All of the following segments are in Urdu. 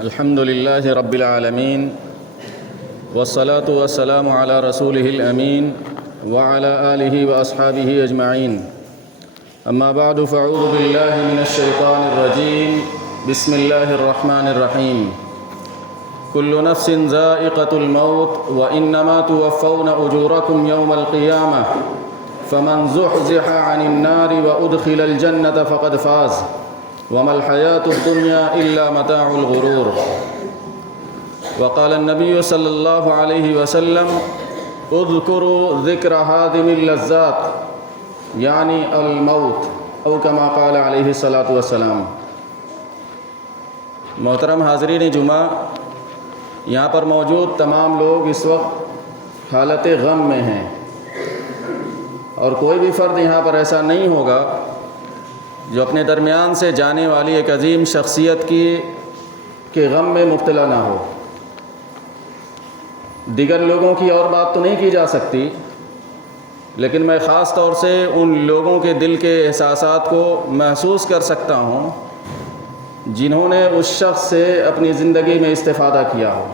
الحمد لله رب العالمين والصلاة والسلام على رسوله الأمين وعلى آله وأصحابه أجمعين. أما بعد فأعوذ بالله من الشيطان الرجيم. بسم الله الرحمن الرحيم. كل نفس ذائقة الموت وإنما توفون أجوركم يوم القيامة فمن زحزح عن النار وأدخل الجنة فقد فاز وما الحياة الدنيا إلا متاع الغرور. وقال النبي صلى الله عليه وسلم اذكروا ذكر هادم اللذات یعنی الموت او كما قال علیہ الصلاۃ والسلام. محترم حاضرین جمعہ، یہاں پر موجود تمام لوگ اس وقت حالت غم میں ہیں، اور کوئی بھی فرد یہاں پر ایسا نہیں ہوگا جو اپنے درمیان سے جانے والی ایک عظیم شخصیت کے غم میں مبتلا نہ ہو. دیگر لوگوں کی اور بات تو نہیں کی جا سکتی، لیکن میں خاص طور سے ان لوگوں کے دل کے احساسات کو محسوس کر سکتا ہوں جنہوں نے اس شخص سے اپنی زندگی میں استفادہ کیا ہو.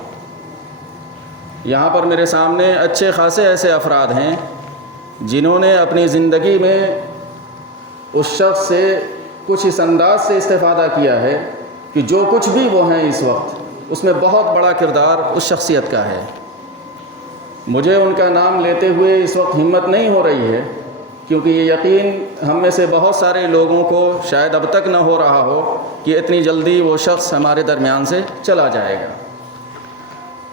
یہاں پر میرے سامنے اچھے خاصے ایسے افراد ہیں جنہوں نے اپنی زندگی میں اس شخص سے کچھ اس انداز سے استفادہ کیا ہے کہ جو کچھ بھی وہ ہیں اس وقت اس میں بہت بڑا کردار اس شخصیت کا ہے. مجھے ان کا نام لیتے ہوئے اس وقت ہمت نہیں ہو رہی ہے، کیونکہ یہ یقین ہم میں سے بہت سارے لوگوں کو شاید اب تک نہ ہو رہا ہو کہ اتنی جلدی وہ شخص ہمارے درمیان سے چلا جائے گا.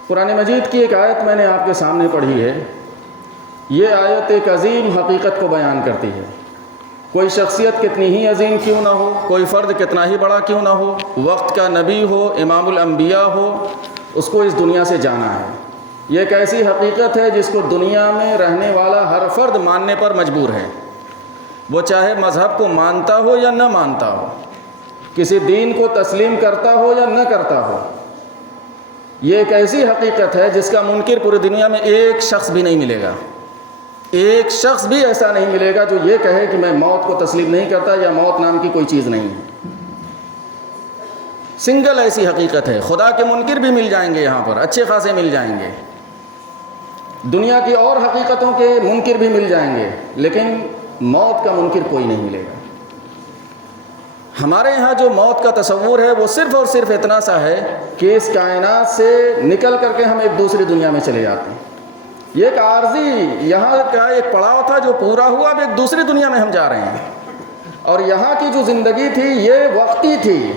قرآن مجید کی ایک آیت میں نے آپ کے سامنے پڑھی ہے. یہ آیت ایک عظیم حقیقت کو بیان کرتی ہے. کوئی شخصیت کتنی ہی عظیم کیوں نہ ہو، کوئی فرد کتنا ہی بڑا کیوں نہ ہو، وقت کا نبی ہو، امام الانبیاء ہو، اس کو اس دنیا سے جانا ہے. یہ ایک ایسی حقیقت ہے جس کو دنیا میں رہنے والا ہر فرد ماننے پر مجبور ہے، وہ چاہے مذہب کو مانتا ہو یا نہ مانتا ہو، کسی دین کو تسلیم کرتا ہو یا نہ کرتا ہو. یہ ایک ایسی حقیقت ہے جس کا منکر پوری دنیا میں ایک شخص بھی نہیں ملے گا. ایک شخص بھی ایسا نہیں ملے گا جو یہ کہے کہ میں موت کو تسلیم نہیں کرتا یا موت نام کی کوئی چیز نہیں ہے. سنگل ایسی حقیقت ہے. خدا کے منکر بھی مل جائیں گے، یہاں پر اچھے خاصے مل جائیں گے، دنیا کی اور حقیقتوں کے منکر بھی مل جائیں گے، لیکن موت کا منکر کوئی نہیں ملے گا. ہمارے یہاں جو موت کا تصور ہے وہ صرف اور صرف اتنا سا ہے کہ اس کائنات سے نکل کر کے ہم ایک دوسری دنیا میں چلے جاتے ہیں. یہ ایک عارضی یہاں کا ایک پڑاؤ تھا جو پورا ہوا، اب ایک دوسری دنیا میں ہم جا رہے ہیں. اور یہاں کی جو زندگی تھی یہ وقتی تھی،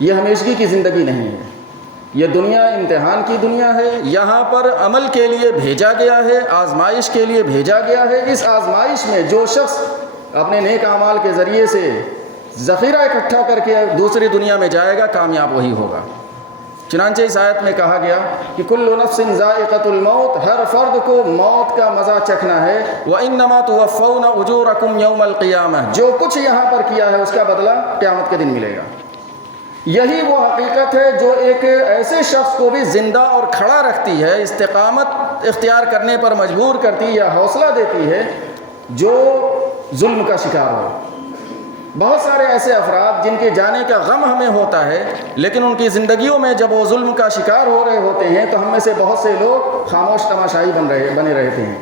یہ ہمیشگی کی زندگی نہیں ہے. یہ دنیا امتحان کی دنیا ہے. یہاں پر عمل کے لیے بھیجا گیا ہے، آزمائش کے لیے بھیجا گیا ہے. اس آزمائش میں جو شخص اپنے نیک اعمال کے ذریعے سے ذخیرہ اکٹھا کر کے دوسری دنیا میں جائے گا، کامیاب وہی ہوگا. چنانچہ اس آیت میں کہا گیا کہ کل نفس ذائقۃ الموت، ہر فرد کو موت کا مزہ چکھنا ہے. وَإِنَّمَا تُوَفَّوْنَ أُجُورَكُمْ يَوْمَ الْقِيَامَةِ، جو کچھ یہاں پر کیا ہے اس کا بدلہ قیامت کے دن ملے گا. یہی وہ حقیقت ہے جو ایک ایسے شخص کو بھی زندہ اور کھڑا رکھتی ہے، استقامت اختیار کرنے پر مجبور کرتی ہے یا حوصلہ دیتی ہے جو ظلم کا شکار ہو. بہت سارے ایسے افراد جن کے جانے کا غم ہمیں ہوتا ہے، لیکن ان کی زندگیوں میں جب وہ ظلم کا شکار ہو رہے ہوتے ہیں تو ہم میں سے بہت سے لوگ خاموش تماشائی بنے رہتے ہیں.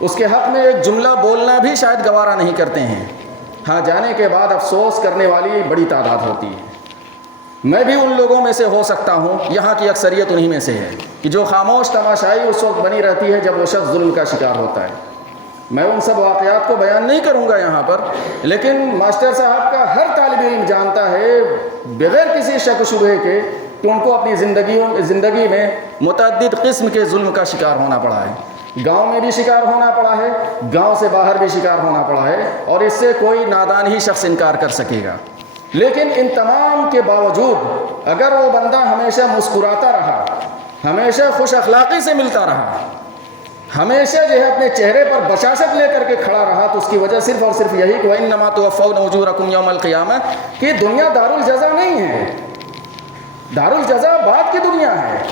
اس کے حق میں ایک جملہ بولنا بھی شاید گوارا نہیں کرتے ہیں. ہاں، جانے کے بعد افسوس کرنے والی بڑی تعداد ہوتی ہے. میں بھی ان لوگوں میں سے ہو سکتا ہوں. یہاں کی اکثریت انہی میں سے ہے کہ جو خاموش تماشائی اس وقت بنی رہتی ہے جب وہ شخص ظلم کا شکار ہوتا ہے. میں ان سب واقعات کو بیان نہیں کروں گا یہاں پر، لیکن ماسٹر صاحب کا ہر طالب علم جانتا ہے بغیر کسی شک و شبہے کے کہ ان کو اپنی زندگی میں متعدد قسم کے ظلم کا شکار ہونا پڑا ہے. گاؤں میں بھی شکار ہونا پڑا ہے، گاؤں سے باہر بھی شکار ہونا پڑا ہے، اور اس سے کوئی نادان ہی شخص انکار کر سکے گا. لیکن ان تمام کے باوجود اگر وہ بندہ ہمیشہ مسکراتا رہا، ہمیشہ خوش اخلاقی سے ملتا رہا، ہمیشہ جو ہے اپنے چہرے پر بشاشت لے کر کے کھڑا رہا، تو اس کی وجہ صرف اور صرف یہی کہ وَإِنَّمَا تُوَفَّوْنَ أُجُورَكُمْ يَوْمَ الْقِيَامَةِ کہ دنیا دارالجزا نہیں ہے. دارالجزا بعد کی دنیا ہے.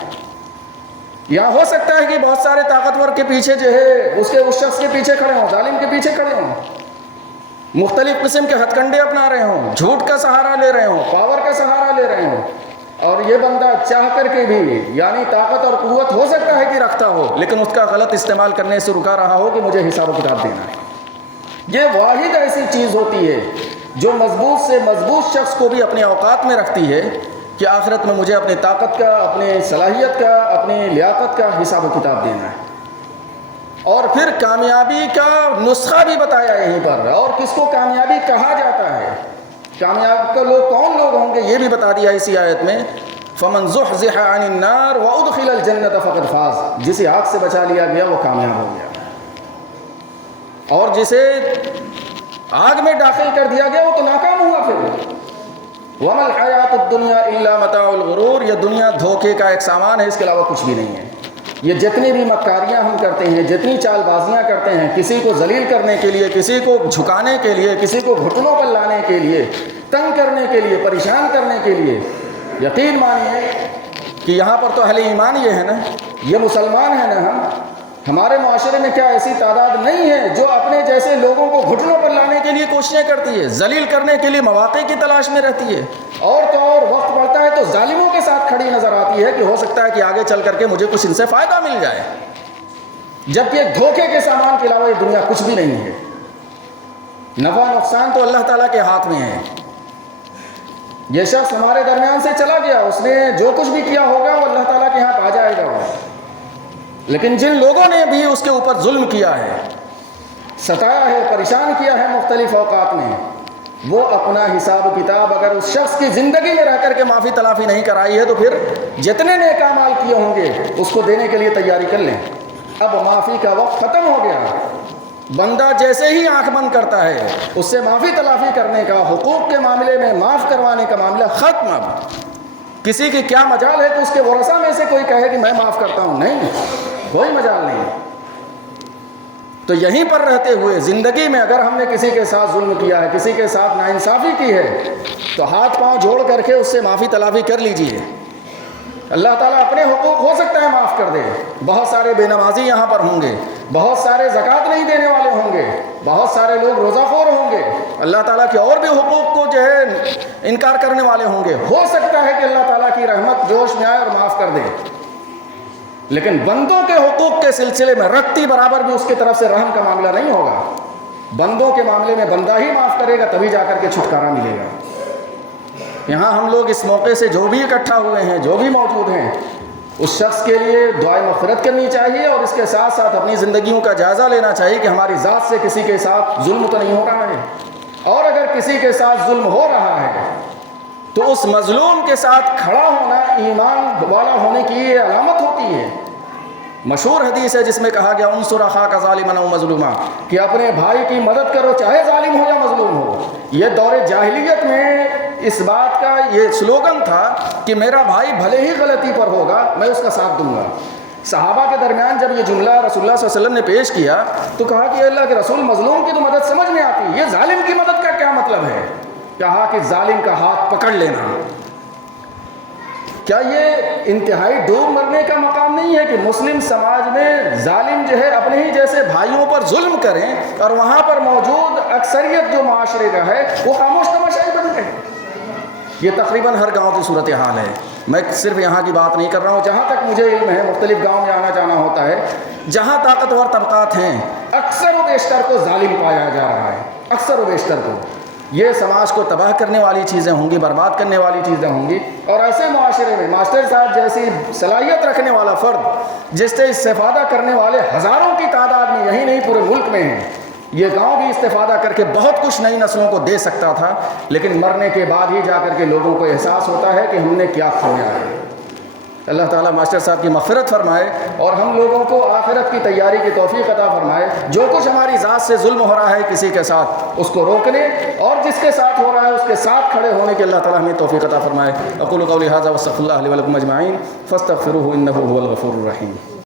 یہاں ہو سکتا ہے کہ بہت سارے طاقتور کے پیچھے جو ہے اس شخص کے پیچھے کھڑے ہوں، ظالم کے پیچھے کھڑے ہوں، مختلف قسم کے ہتھ کنڈے اپنا رہے ہوں، جھوٹ کا سہارا لے رہے ہوں، پاور کا سہارا لے رہے ہوں، اور یہ بندہ چاہ کر کے بھی یعنی طاقت اور قوت ہو سکتا ہے کہ رکھتا ہو، لیکن اس کا غلط استعمال کرنے سے رکا رہا ہو کہ مجھے حساب و کتاب دینا ہے۔ یہ واحد ایسی چیز ہوتی ہے جو مضبوط سے مضبوط شخص کو بھی اپنے اوقات میں رکھتی ہے کہ آخرت میں مجھے اپنی طاقت کا، اپنی صلاحیت کا، اپنی لیاقت کا حساب و کتاب دینا ہے۔ اور پھر کامیابی کا نسخہ بھی بتایا یہیں پر، اور کس کو کامیابی کہا جاتا ہے، کامیاب کا لوگ کون لوگ ہوں گے یہ بھی بتا دیا اسی آیت میں، فمن زحزح عن النار وادخل الجنۃ فقد فاز، جسے آگ سے بچا لیا گیا وہ کامیاب ہو گیا، اور جسے آگ میں داخل کر دیا گیا وہ تو ناکام ہوا۔ پھر وما الحیات الدنیا الا متاع الغرور، یہ دنیا دھوکے کا ایک سامان ہے، اس کے علاوہ کچھ بھی نہیں ہے۔ یہ جتنی بھی مکاریاں ہم کرتے ہیں، جتنی چال بازیاں کرتے ہیں، کسی کو ذلیل کرنے کے لیے، کسی کو جھکانے کے لیے، کسی کو گھٹنوں پر لانے کے لیے، تنگ کرنے کے لیے، پریشان کرنے کے لیے، یقین مانیے کہ یہاں پر تو اہل ایمان یہ ہے نا، یہ مسلمان ہیں نا ہمارے معاشرے میں کیا ایسی تعداد نہیں ہے جو اپنے جیسے لوگوں کو گھٹنوں پر لانے کے لیے کوششیں کرتی ہے، ذلیل کرنے کے لیے مواقع کی تلاش میں رہتی ہے، اور تو اور وقت پڑتا ہے تو ظالموں کے ساتھ کھڑی نظر آتی ہے کہ ہو سکتا ہے کہ آگے چل کر کے مجھے کچھ ان سے فائدہ مل جائے، جبکہ دھوکے کے سامان کے علاوہ یہ دنیا کچھ بھی نہیں ہے۔ نفع نقصان تو اللہ تعالیٰ کے ہاتھ میں ہے۔ یہ شخص ہمارے درمیان سے چلا گیا، اس نے جو کچھ بھی کیا ہوگا وہ اللہ تعالیٰ کے ہاتھ آ جائے گا، لیکن جن لوگوں نے بھی اس کے اوپر ظلم کیا ہے، ستایا ہے، پریشان کیا ہے مختلف اوقات میں، وہ اپنا حساب و کتاب اگر اس شخص کی زندگی میں رہ کر کے معافی تلافی نہیں کرائی ہے تو پھر جتنے نیک اعمال کیے ہوں گے اس کو دینے کے لیے تیاری کر لیں۔ اب معافی کا وقت ختم ہو گیا، بندہ جیسے ہی آنکھ بند کرتا ہے اس سے معافی تلافی کرنے کا، حقوق کے معاملے میں معاف کروانے کا معاملہ ختم۔ اب کسی کی کیا مجال ہے کہ اس کے ورثہ میں سے کوئی کہے کہ میں معاف کرتا ہوں، نہیں، کوئی مجال نہیں۔ تو یہیں پر رہتے ہوئے زندگی میں اگر ہم نے کسی کے ساتھ ظلم کیا ہے، کسی کے ساتھ ناانصافی کی ہے، تو ہاتھ پاؤں جوڑ کر کے اس سے معافی تلافی کر لیجئے۔ اللہ تعالیٰ اپنے حقوق ہو سکتا ہے معاف کر دے۔ بہت سارے بے نمازی یہاں پر ہوں گے، بہت سارے زکوٰۃ نہیں دینے والے ہوں گے، بہت سارے لوگ روزہ خور ہوں گے، اللہ تعالیٰ کے اور بھی حقوق کو جو ہے انکار کرنے والے ہوں گے، ہو سکتا ہے کہ اللہ تعالیٰ کی رحمت جوش میں آئے اور معاف کر دے، لیکن بندوں کے حقوق کے سلسلے میں رتی برابر بھی اس کی طرف سے رحم کا معاملہ نہیں ہوگا۔ بندوں کے معاملے میں بندہ ہی معاف کرے گا تبھی جا کر کے چھٹکارا ملے گا۔ یہاں ہم لوگ اس موقع سے جو بھی اکٹھا ہوئے ہیں، جو بھی موجود ہیں، اس شخص کے لیے دعائے مغفرت کرنی چاہیے، اور اس کے ساتھ ساتھ اپنی زندگیوں کا جائزہ لینا چاہیے کہ ہماری ذات سے کسی کے ساتھ ظلم تو نہیں ہو رہا ہے، اور اگر کسی کے ساتھ ظلم ہو رہا ہے تو اس مظلوم کے ساتھ کھڑا ہونا ایمان والا ہونے کی یہ علامت ہوتی ہے۔ مشہور حدیث ہے جس میں کہا گیا انصر اخاک ظالما او مظلوما، کہ اپنے بھائی کی مدد کرو چاہے ظالم ہو یا مظلوم ہو۔ یہ دور جاہلیت میں اس بات کا یہ سلوگن تھا کہ میرا بھائی بھلے ہی غلطی پر ہوگا میں اس کا ساتھ دوں گا۔ صحابہ کے درمیان جب یہ جملہ رسول اللہ صلی اللہ علیہ وسلم نے پیش کیا تو کہا کہ اللہ کے رسول مظلوم کی تو مدد سمجھ میں آتی، یہ ظالم کی مدد کا کیا مطلب ہے؟ کہا کہ ظالم کا ہاتھ پکڑ لینا۔ کیا یہ انتہائی ڈوب مرنے کا مقام نہیں ہے کہ مسلم سماج میں ظالم جو ہے اپنے ہی جیسے بھائیوں پر ظلم کریں اور وہاں پر موجود اکثریت جو معاشرے کا ہے وہ خاموش تماشائی بن گئے؟ یہ تقریباً ہر گاؤں کی صورتحال ہے، میں صرف یہاں کی بات نہیں کر رہا ہوں، جہاں تک مجھے علم ہے مختلف گاؤں میں آنا جانا ہوتا ہے، جہاں طاقتور طبقات ہیں اکثر و بیشتر کو ظالم پایا جا رہا ہے، اکثر و بیشتر کو۔ یہ سماج کو تباہ کرنے والی چیزیں ہوں گی، برباد کرنے والی چیزیں ہوں گی، اور ایسے معاشرے میں ماسٹر صاحب جیسی صلاحیت رکھنے والا فرد جس سے استفادہ کرنے والے ہزاروں کی تعداد میں یہی نہیں پورے ملک میں ہیں، یہ گاؤں بھی استفادہ کر کے بہت کچھ نئی نسلوں کو دے سکتا تھا، لیکن مرنے کے بعد ہی جا کر کے لوگوں کو احساس ہوتا ہے کہ ہم نے کیا کھویا ہے۔ اللہ تعالیٰ ماسٹر صاحب کی مغفرت فرمائے اور ہم لوگوں کو آخرت کی تیاری کی توفیق عطا فرمائے۔ جو کچھ ہماری ذات سے ظلم ہو رہا ہے کسی کے ساتھ اس کو روکنے، اور جس کے ساتھ ہو رہا ہے اس کے ساتھ کھڑے ہونے کے اللہ تعالیٰ ہمیں توفیق عطا فرمائے۔ اقول قولی ھذا واستغفر اللہ لی ولکم اجمعین فاستغفروہ انہ ھو الغفور الرحیم۔